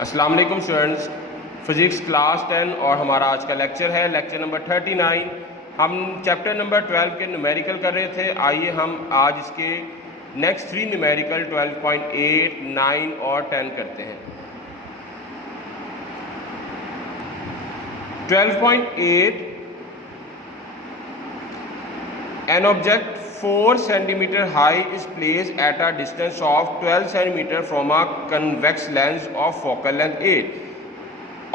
अस्सलाम वालेकुम students, physics class 10 और हमारा आज का लेक्चर है लेक्चर नंबर 39। हम चैप्टर नंबर 12 के न्यूमेरिकल कर रहे थे। आइए हम आज इसके नेक्स्ट 3 न्यूमेरिकल 12.8, 9 और 10 करते हैं। 12.8 An object 4 cm high is placed at a distance of 12 cm from a convex lens of focal length 8.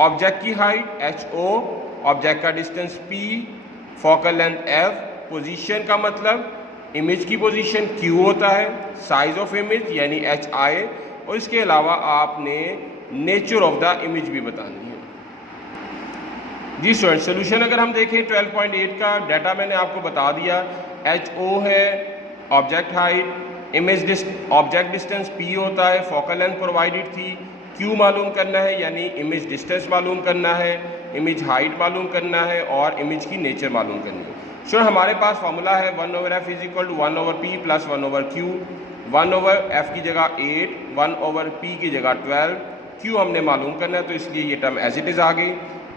Object की हाइट HO, ऑब्जेक्ट का distance P, focal length F, position का मतलब इमेज की position Q होता है, size of image यानी HI, और इसके अलावा आपने नेचर ऑफ द इमेज भी बतानी है। जी स्टूडेंट, सोल्यूशन अगर हम देखें 12.8 का डाटा मैंने आपको बता दिया। HO है object height, object distance P होता है, फोकल लेंथ प्रोवाइडेड थी, Q मालूम करना है यानी इमेज डिस्टेंस मालूम करना है, इमेज हाइट मालूम करना है और इमेज की नेचर मालूम करनी है। सो हमारे पास फार्मूला है 1/f = 1/p + 1/q। 1/f की जगह 8, 1/p की जगह 12, Q हमने मालूम करना है तो इसलिए ये टर्म एज इट इज़ आ गई।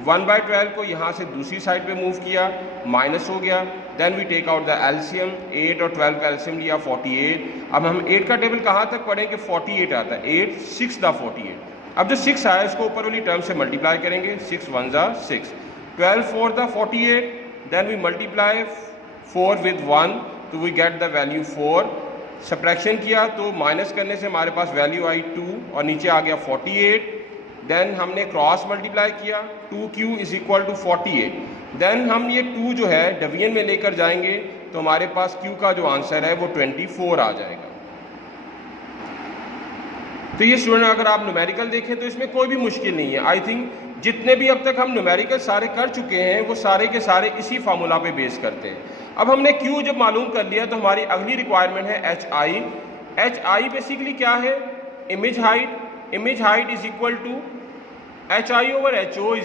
1/12 को यहाँ से दूसरी साइड पे मूव किया, माइनस हो गया। Then we take out the LCM, 8 और 12 का एलसीएम लिया 48। अब हम 8 का टेबल कहाँ तक पढ़ें कि 48 आता है, 8 6 द 48। अब जो 6 आया इसको ऊपर वाली टर्म से मल्टीप्लाई करेंगे, 6 1 ज़ा 6, 12 4 the 48। Then we multiply 4 with 1 तो we get the value 4। Subtraction किया तो माइनस करने से हमारे पास वैल्यू आई 2 और नीचे आ गया 48। देन हमने क्रॉस मल्टीप्लाई किया, 2q = 48। देन हम ये 2 जो है डिवीजन में लेकर जाएंगे तो हमारे पास q का जो आंसर है वो 24 आ जाएगा। तो ये स्टूडेंट अगर आप न्यूमेरिकल देखें तो इसमें कोई भी मुश्किल नहीं है। आई थिंक जितने भी अब तक हम न्यूमेरिकल सारे कर चुके हैं वो सारे के सारे इसी फार्मूला पे बेस करते हैं। अब हमने q जब मालूम कर लिया तो हमारी अगली रिक्वायरमेंट है HI। HI बेसिकली क्या है? Image height. Image height is equal to HI/HO =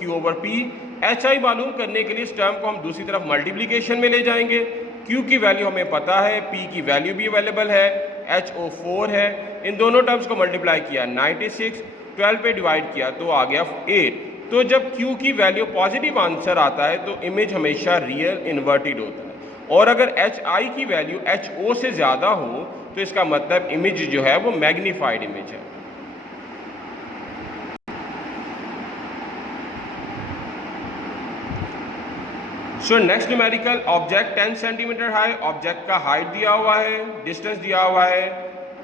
Q/P। HI मालूम करने के लिए इस टर्म को हम दूसरी तरफ मल्टीप्लिकेशन में ले जाएंगे। Q की वैल्यू हमें पता है, P की वैल्यू भी अवेलेबल है, HO 4 है। इन दोनों टर्म्स को मल्टीप्लाई किया 96, 12 पे डिवाइड किया तो आ गया 8। तो जब Q की वैल्यू पॉजिटिव आंसर आता है तो इमेज हमेशा रियल इन्वर्टेड होता है, और अगर HI की वैल्यू HO से ज़्यादा हो तो इसका मतलब इमेज जो है वो मैग्नीफाइड इमेज है। So next numerical, object 10 centimetre high, object का हाइट दिया हुआ है, डिस्टेंस दिया हुआ है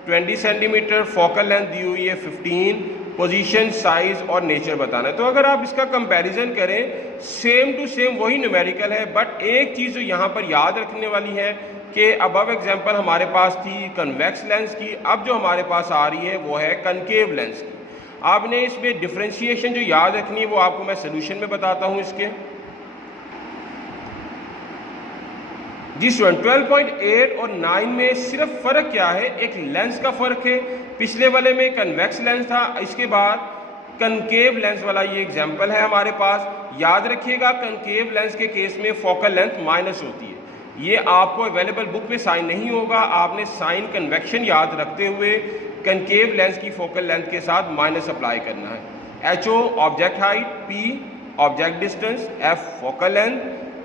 20 सेंटीमीटर, फोकल लेंथ दी हुई है 15, पोजीशन, साइज और नेचर बताना है। तो अगर आप इसका कंपैरिजन करें सेम टू सेम वही न्यूमेरिकल है, बट एक चीज़ जो यहाँ पर याद रखने वाली है कि अबव एग्जांपल हमारे पास थी कन्वेक्स लेंस की, अब जो हमारे पास आ रही है वो है कनकेव लेंस की। आपने इसमें डिफ्रेंशिएशन जो याद रखनी है वो आपको मैं सोल्यूशन में बताता हूँ इसके। जी स्टूडेंट, 12.8 और 9 में सिर्फ फ़र्क क्या है? एक लेंस का फ़र्क है। पिछले वाले में कन्वेक्स लेंस था, इसके बाद कनकेव लेंस वाला ये एग्जांपल है हमारे पास। याद रखिएगा कनकेव लेंस के केस में फोकल लेंथ माइनस होती है। ये आपको अवेलेबल बुक में साइन नहीं होगा, आपने साइन कन्वेक्शन याद रखते हुए कनकेव लेंस की फोकल लेंथ के साथ माइनस अप्लाई करना है। HO object height, P object distance, F focal length,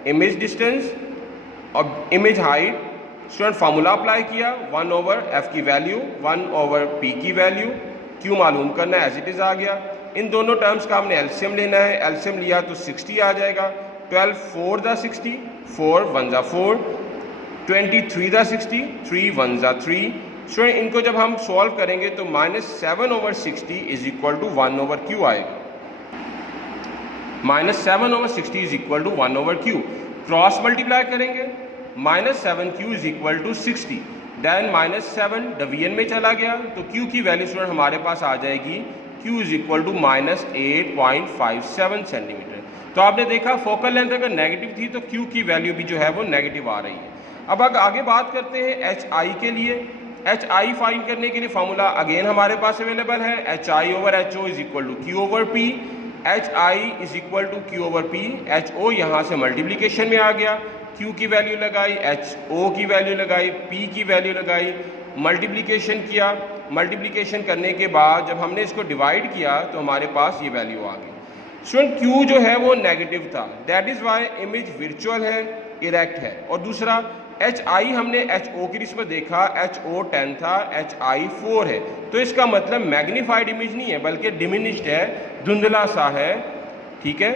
image distance और image height. Student formula apply किया, 1/f की वैल्यू, 1/p की वैल्यू, Q मालूम करना है, एज इट इज़ आ गया। इन दोनों टर्म्स का हमने एलसीएम लेना है, एलसीएम लिया तो 60 आ जाएगा। 12 4 द 60, 4 1 ज़ा 4, 23 द 60, 3 1 ज़ा 3। स्टूडेंट इनको जब हम सॉल्व करेंगे तो -7/60 = 1/q आएगा। -7/60 = 1/q। क्रॉस मल्टीप्लाई करेंगे, -7q = 60। देन -7 डिवीजन में चला गया तो Q की वैल्यू स्टूडेंट हमारे पास आ जाएगी, Q = -8.57 सेंटीमीटर। तो आपने देखा फोकल लेंथ अगर नेगेटिव थी तो Q की वैल्यू भी जो है वो नेगेटिव आ रही है। अब आगे बात करते हैं HI के लिए। HI फाइंड करने के लिए फार्मूला अगेन हमारे पास अवेलेबल है, HI/HO = Q/P। HI = Q/P, HO यहाँ से मल्टीप्लिकेशन में आ गया, Q की वैल्यू लगाई, HO की वैल्यू लगाई, P की वैल्यू लगाई, मल्टीप्लिकेशन किया। मल्टीप्लिकेशन करने के बाद जब हमने इसको डिवाइड किया तो हमारे पास ये वैल्यू आ गई। स्टूडेंट Q जो है वो नेगेटिव था, that is why image virtual है, इरेक्ट है। और दूसरा HI हमने HO की रिस्पेक्ट देखा, HO 10 था, HI 4 है, तो इसका मतलब मैग्नीफाइड इमेज नहीं है बल्कि डिमिनिश्ड है, धुंधला सा है। ठीक है।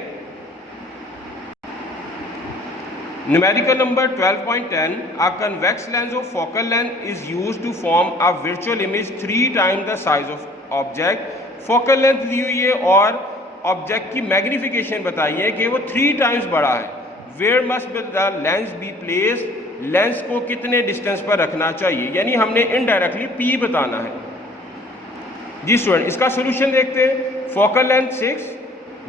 Numerical number 12.10, a convex lens of focal length is used to form a virtual image 3 times the size of object। focal length दी हुई है और ऑब्जेक्ट की मैग्निफिकेशन बताइए कि वो 3 टाइम्स बड़ा है। Where must the lens be placed? Lens को कितने डिस्टेंस पर रखना चाहिए, यानी हमने इनडायरेक्टली P बताना है। जी स्टूडेंट, इसका सोल्यूशन देखते हैं। फोकल लेंथ 6,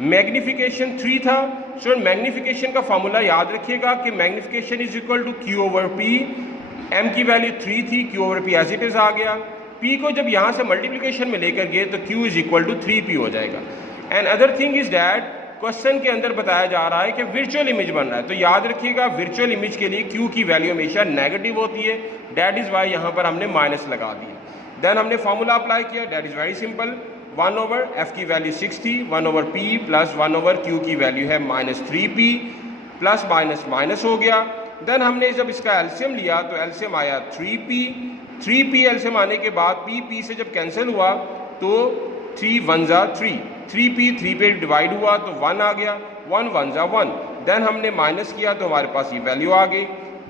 मैग्निफिकेशन 3 था। स्टूडेंट मैग्निफिकेशन का फॉर्मूला याद रखिएगा कि magnification is equal to Q over P। M की वैल्यू 3 थी, Q over P as it is आ गया। P को जब यहाँ से मल्टीप्लिकेशन में लेकर गए तो Q is equal to 3P हो जाएगा। And other thing is that question के अंदर बताया जा रहा है कि वर्चुअल इमेज बन रहा है, तो याद रखिएगा वर्चुअल इमेज के लिए Q की वैल्यू हमेशा नेगेटिव होती है, दैट इज वाई यहाँ पर हमने माइनस लगा दिया। देन हमने फॉर्मूला अप्लाई किया, that is very simple. 1 over F की वैल्यू 6 थी, 1 over P plus 1 over Q की वैल्यू है -3P, प्लस माइनस माइनस हो गया। देन हमने जब इसका एलसीएम लिया तो एलसीएम आया 3P एलसीएम आने के बाद P से जब कैंसिल हुआ तो 3 1 जा 3, 3P 3 पे डिवाइड हुआ तो 1 आ गया, 1 1 जा 1। देन हमने माइनस किया तो हमारे पास ये वैल्यू आ गई।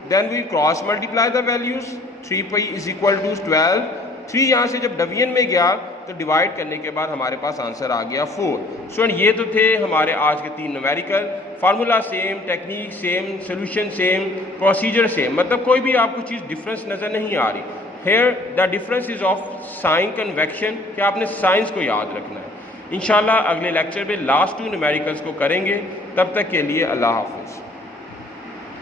Then we cross multiply the values, 3P is equal to 12। 3 यहाँ से जब डिवीजन में गया तो डिवाइड करने के बाद हमारे पास आंसर आ गया 4। स्टूडेंट ये तो थे हमारे आज के 3 numerical. Formula same, technique same, solution same, procedure same, मतलब कोई भी आपको चीज़ डिफरेंस नज़र नहीं आ रही। Here the difference is of sign convection, कि आपने साइंस को याद रखना है। इंशाल्लाह अगले लेक्चर में लास्ट 2 न्यूमेरिकल्स को करेंगे। तब तक के लिए अल्लाह हाफिज़।